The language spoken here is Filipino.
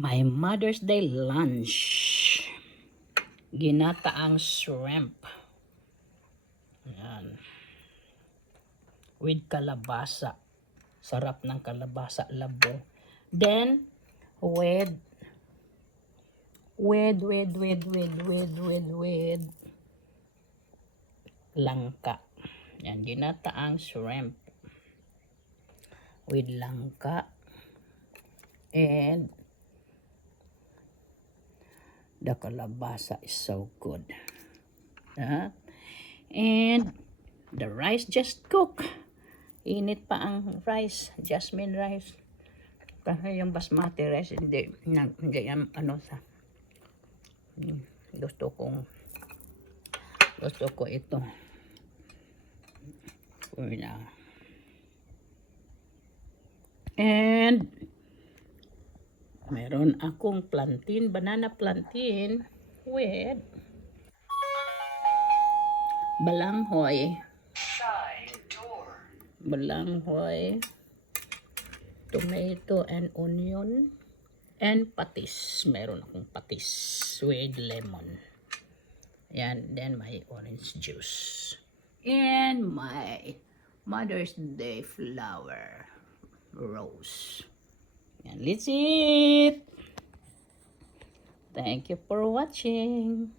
My Mother's Day lunch. Ginataang shrimp. Ayan. With kalabasa. Sarap ng kalabasa, labo. Then, with langka. Yan, ginataang shrimp. With langka. And the kalabasa is so good. And the rice just cook. Init pa ang rice, jasmine rice. Kasi yung basmati rice, hindi yan, gusto ko ito. And meron akong plantain, banana plantain with balanghoy, tomato and onion, and patis. Meron akong patis with lemon. Yan, then my orange juice. And my Mother's Day flower rose. Yan, let's eat! Thank you for watching.